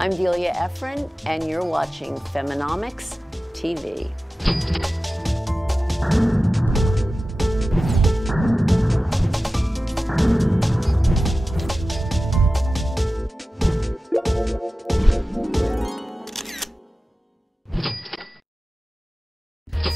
I'm Delia Ephron, and you're watching Fem-nominal TV.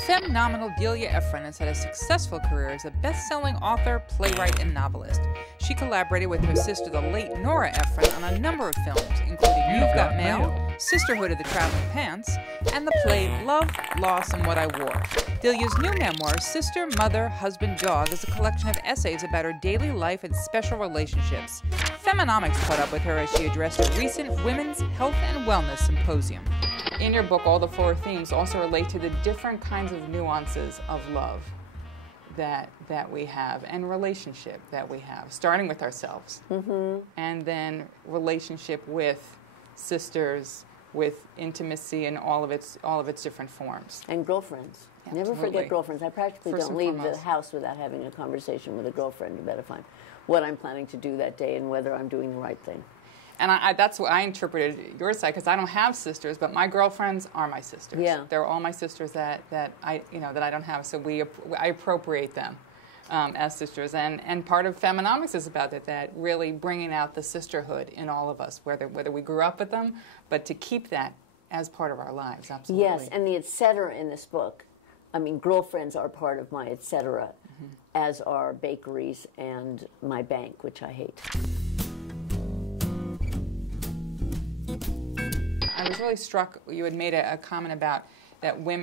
Fem-nominal Delia Ephron has had a successful career as a best-selling author, playwright, and novelist. She collaborated with her sister, the late Nora Ephron, on a number of films, including You've Got Mail, Sisterhood of the Traveling Pants, and the play Love, Loss, and What I Wore. Delia's new memoir, Sister, Mother, Husband, Dog, is a collection of essays about her daily life and special relationships. Fem-nominal caught up with her as she addressed a recent Women's Health and Wellness Symposium. In your book, all the 4 themes also relate to the different kinds of nuances of love that we have and relationship that we have, starting with ourselves, and then relationship with sisters, with intimacy in all of its different forms. And girlfriends. Yeah, Never absolutely. forget girlfriends. I practically First don't and leave the foremost. house without having a conversation with a girlfriend about if what I'm planning to do that day and whether I'm doing the right thing. And that's what I interpreted your side, because I don't have sisters, but my girlfriends are my sisters. Yeah. They're all my sisters that I don't have, so I appropriate them as sisters. And part of Fem-nominal is about that really bringing out the sisterhood in all of us, whether we grew up with them, but to keep that as part of our lives, absolutely. Yes, and the et cetera in this book, I mean, girlfriends are part of my et cetera, as are bakeries and my bank, which I hate. I was really struck, you had made a comment about that we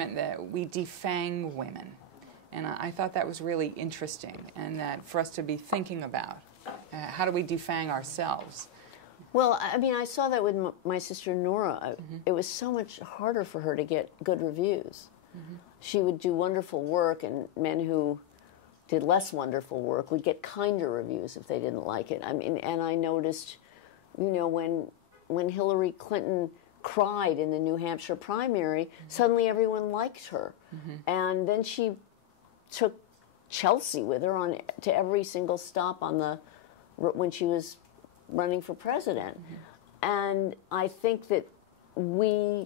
defang women. And I thought that was really interesting, and that for us to be thinking about, how do we defang ourselves? Well, I mean, I saw that with my sister Nora. It was so much harder for her to get good reviews. She would do wonderful work, and men who did less wonderful work would get kinder reviews if they didn't like it. I mean, and I noticed, when Hillary Clinton cried in the New Hampshire primary, suddenly everyone liked her. And then she took Chelsea with her to every single stop when she was running for president. And I think that we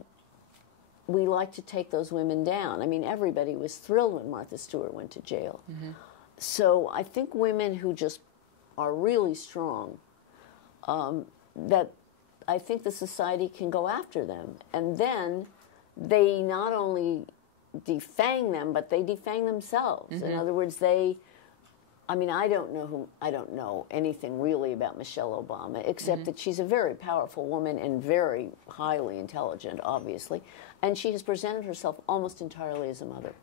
like to take those women down. I mean, everybody was thrilled when Martha Stewart went to jail. So I think women who just are really strong, that I think the society can go after them. And then they not only defang them, but they defang themselves. In other words, I don't know anything really about Michelle Obama, except that she's a very powerful woman and very highly intelligent, obviously. And she has presented herself almost entirely as a mother.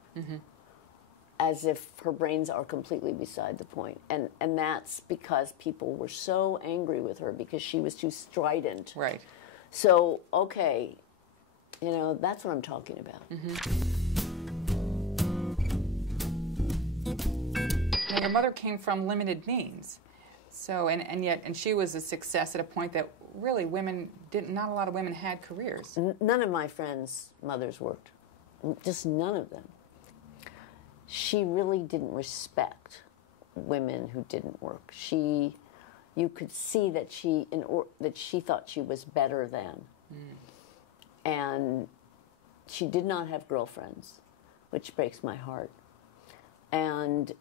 As if her brains are completely beside the point. And that's because people were so angry with her because she was too strident. Right. So, okay, that's what I'm talking about. Now, your mother came from limited means. So, and she was a success at a point that really not a lot of women had careers. None of my friends' mothers worked. Just none of them. She really didn't respect women who didn't work. You could see that she thought she was better than. And she did not have girlfriends, which breaks my heart. And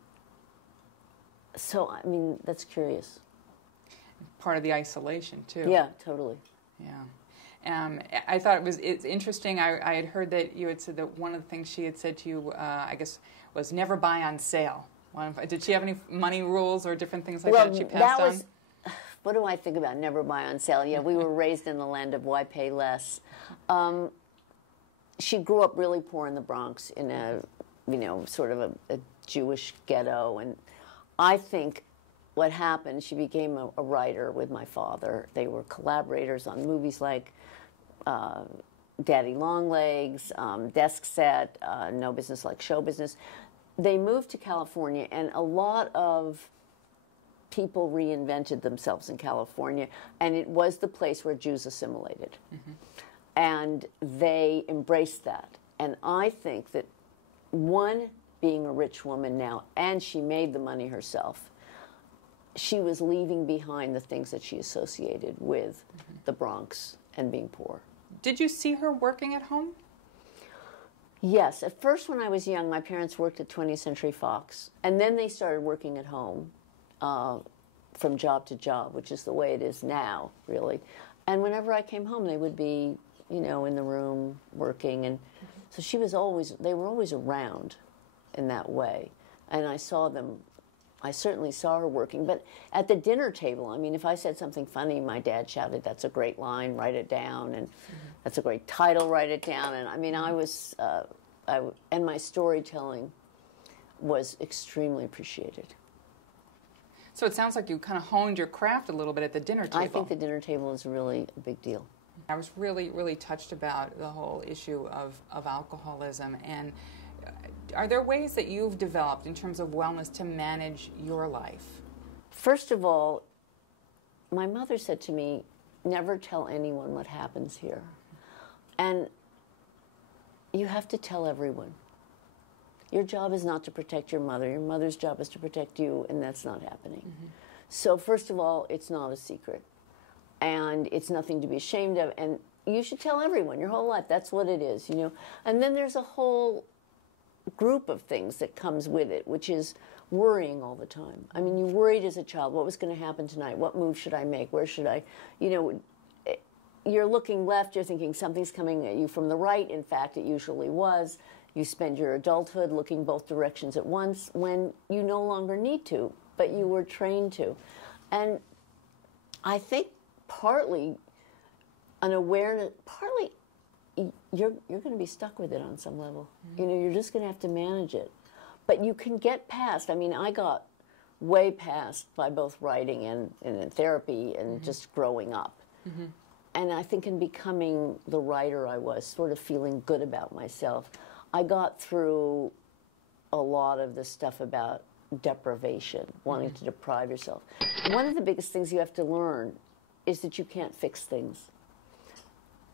so, I mean, that's curious. Part of the isolation, too. Yeah, totally. Yeah. I thought it's interesting. I had heard that you had said that one of the things she had said to you, I guess, was never buy on sale. Did she have any money rules or different things like that she passed on? What do I think about never buy on sale? Yeah, we were raised in the land of why pay less. She grew up really poor in the Bronx in a, sort of a Jewish ghetto. And I think what happened, she became a writer with my father. They were collaborators on movies like Daddy Longlegs, Desk Set, No Business Like Show Business. They moved to California, and a lot of people reinvented themselves in California, and it was the place where Jews assimilated. And they embraced that. And I think that, one, being a rich woman now, and she made the money herself, she was leaving behind the things that she associated with the Bronx and being poor. Did you see her working at home? Yes. At first, when I was young, my parents worked at 20th Century Fox, and then they started working at home from job to job, which is the way it is now, really. And whenever I came home, they would be, in the room working, and so they were always around in that way. And I certainly saw her working. But at the dinner table, I mean, if I said something funny, my dad shouted, "That's a great line, write it down," and "That's a great title, write it down." And I mean, and my storytelling was extremely appreciated. So it sounds like you kind of honed your craft a little bit at the dinner table. I think the dinner table is really a big deal. I was really, really touched about the whole issue of alcoholism. And are there ways that you've developed in terms of wellness to manage your life? First of all, my mother said to me, never tell anyone what happens here. And you have to tell everyone. Your job is not to protect your mother. Your mother's job is to protect you, and that's not happening. Mm-hmm. So first of all, it's not a secret. And it's nothing to be ashamed of. And you should tell everyone your whole life. That's what it is, And then there's a whole group of things that comes with it, which is worrying all the time. I mean, you worried as a child, what was going to happen tonight? What move should I make? Where should I, you're looking left, you're thinking something's coming at you from the right. In fact, it usually was. You spend your adulthood looking both directions at once when you no longer need to, but you were trained to. And I think partly an awareness, partly you're going to be stuck with it on some level. Mm-hmm. You're just going to have to manage it. But you can get past. I mean, I got way past by both writing and in therapy and mm-hmm. just growing up. Mm-hmm. And I think in becoming the writer I was, sort of feeling good about myself, I got through a lot of the stuff about deprivation, wanting mm-hmm. to deprive yourself. One of the biggest things you have to learn is that you can't fix things.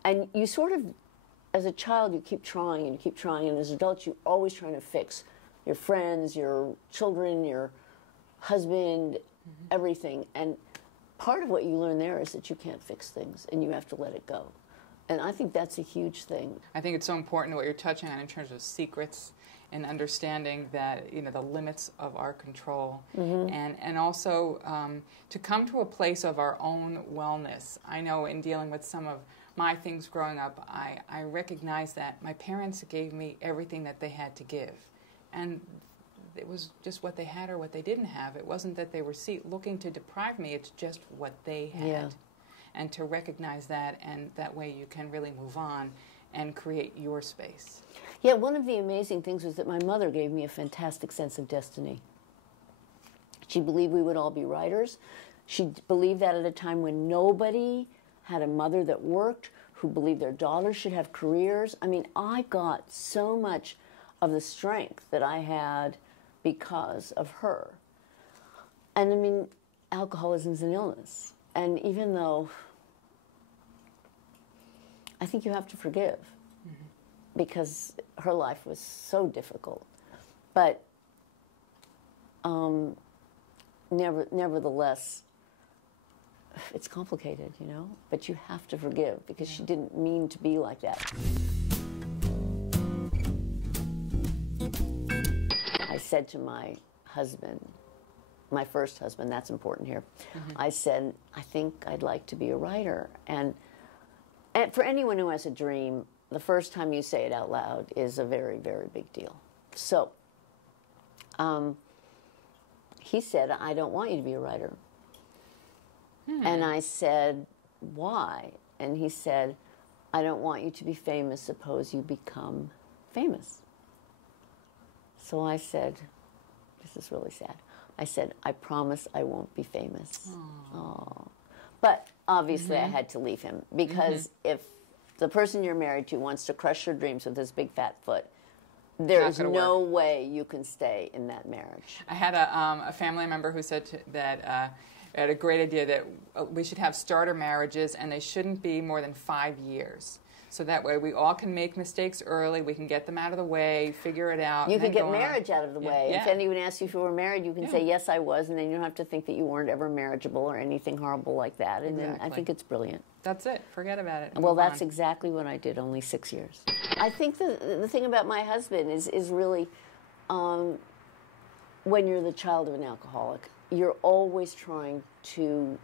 And you sort of, as a child, you keep trying and you keep trying, and as adults, you're always trying to fix your friends, your children, your husband, mm-hmm. everything. And part of what you learn there is that you can't fix things, and you have to let it go. And I think that's a huge thing. I think it's so important what you're touching on in terms of secrets and understanding that, the limits of our control. Mm-hmm. And also to come to a place of our own wellness. I know in dealing with some of my things growing up, I recognize that my parents gave me everything that they had to give. And it was just what they had or what they didn't have. It wasn't that they were looking to deprive me, it's just what they had. Yeah. And to recognize that, and that way you can really move on and create your space. Yeah, one of the amazing things was that my mother gave me a fantastic sense of destiny. She believed we would all be writers. She believed that at a time when nobody had a mother that worked, who believed their daughters should have careers. I mean, I got so much of the strength that I had because of her. And I mean, alcoholism is an illness. And even though I think you have to forgive, mm-hmm. because her life was so difficult. But nevertheless, it's complicated, but you have to forgive because she didn't mean to be like that. I said to my husband, my first husband, that's important here, mm-hmm. I said, I think I'd like to be a writer. And for anyone who has a dream, the first time you say it out loud is a very, very big deal. So he said, I don't want you to be a writer. And I said, why? And he said, I don't want you to be famous. Suppose you become famous. So I said, this is really sad. I said, I promise I won't be famous. Oh. But obviously mm-hmm. I had to leave him because mm-hmm. if the person you're married to wants to crush your dreams with his big fat foot, there's no way you can stay in that marriage. I had a family member who said that I had a great idea that we should have starter marriages and they shouldn't be more than 5 years. So that way we all can make mistakes early, we can get them out of the way, figure it out. You can get marriage out of the way. Yeah. If anyone asks you if you were married, you can say, yes, I was, and then you don't have to think that you weren't ever marriageable or anything horrible like that. And then I think it's brilliant. That's it. Forget about it. Well, that's exactly what I did, only 6 years. I think the thing about my husband is really when you're the child of an alcoholic, you're always trying to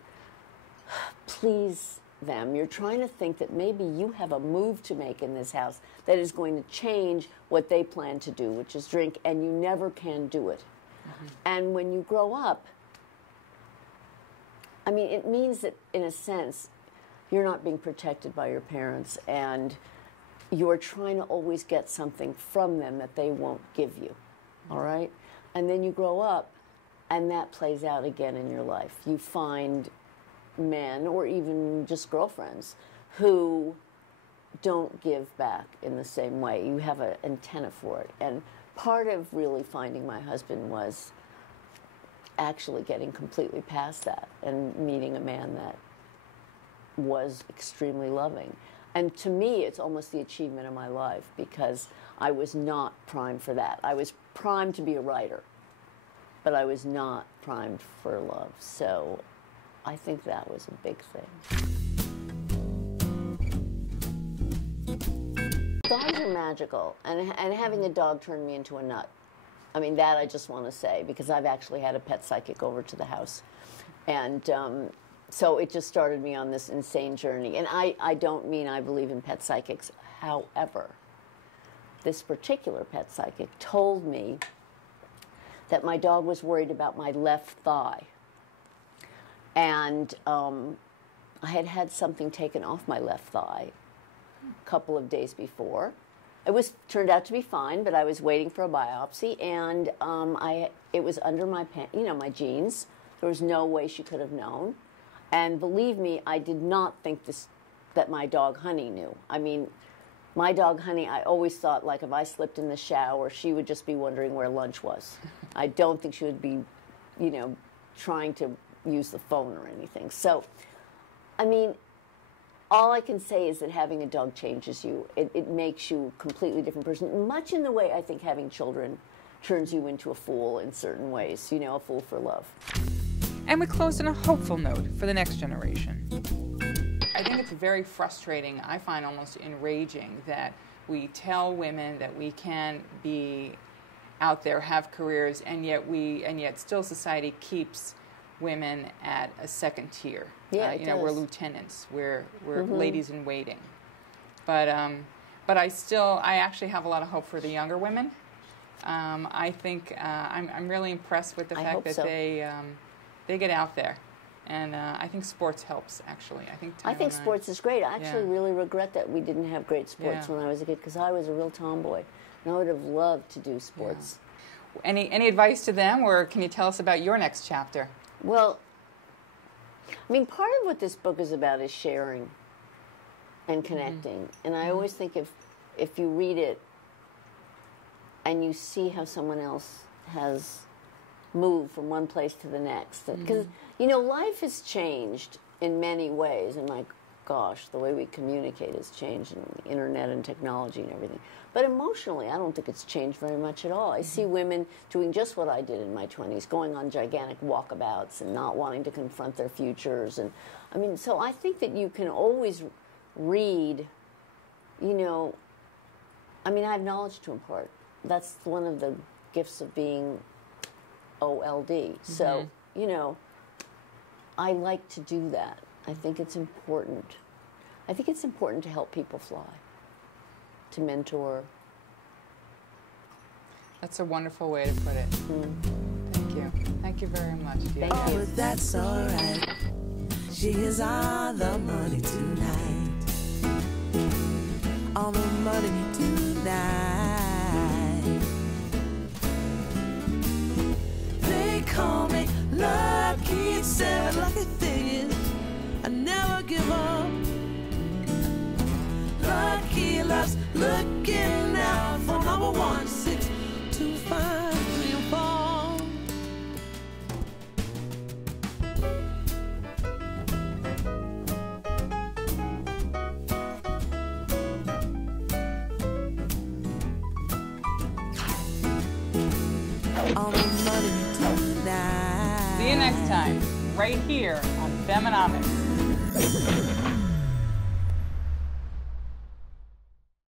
please them. You're trying to think that maybe you have a move to make in this house that is going to change what they plan to do, which is drink, and you never can do it. And when you grow up, I mean, it means that, in a sense, you're not being protected by your parents, and you're trying to always get something from them that they won't give you, all right? And then you grow up, and that plays out again in your life. You find men, or even just girlfriends, who don't give back in the same way. You have an antenna for it. And part of really finding my husband was actually getting completely past that and meeting a man that was extremely loving. And to me, it's almost the achievement of my life, because I was not primed for that. I was primed to be a writer, but I was not primed for love. So I think that was a big thing. Dogs are magical, and having a dog turned me into a nut. I mean, that I just want to say, because I've actually had a pet psychic over to the house. And so it just started me on this insane journey. And I don't mean I believe in pet psychics. However, this particular pet psychic told me that my dog was worried about my left thigh. And I had had something taken off my left thigh a couple of days before. It turned out to be fine, but I was waiting for a biopsy, and it was under my my jeans. There was no way she could have known. And believe me, I did not think that my dog Honey knew. I mean, my dog Honey, I always thought, like, if I slipped in the shower, she would just be wondering where lunch was. I don't think she would be, trying to use the phone or anything. So, I mean, all I can say is that having a dog changes you. It makes you a completely different person, much in the way I think having children turns you into a fool in certain ways, a fool for love. And we close on a hopeful note for the next generation. I think it's very frustrating, I find almost enraging, that we tell women that we can be out there, have careers, and yet still society keeps women at a second tier. Yeah, we're lieutenants, we're ladies in waiting. But I actually have a lot of hope for the younger women. I think I'm really impressed with the fact that they get out there. And I think sports helps, actually. I think sports is great. I actually really regret that we didn't have great sports when I was a kid, because I was a real tomboy, and I would have loved to do sports. Yeah. Any advice to them, or can you tell us about your next chapter? Well, I mean, part of what this book is about is sharing and connecting. And I always think if you read it and you see how someone else has moved from one place to the next, because life has changed in many ways, and my gosh, the way we communicate has changed, and the internet and technology and everything. But emotionally, I don't think it's changed very much at all. I see women doing just what I did in my 20s, going on gigantic walkabouts and not wanting to confront their futures. And I mean, so I think that you can always read, I mean, I have knowledge to impart. That's one of the gifts of being OLD. So, I like to do that. I think it's important. I think it's important to help people fly, to mentor. That's a wonderful way to put it. Thank you. Thank you very much, Delia. Thank you. Oh, that's all right. She is all the money tonight. All the money tonight. They call me Lucky, said lucky thing is I never give up. Lucky loves looking out for number 1, 6, 2, 5, 3, and 4. All the money tonight. See you next time, right here on Fem-nominal.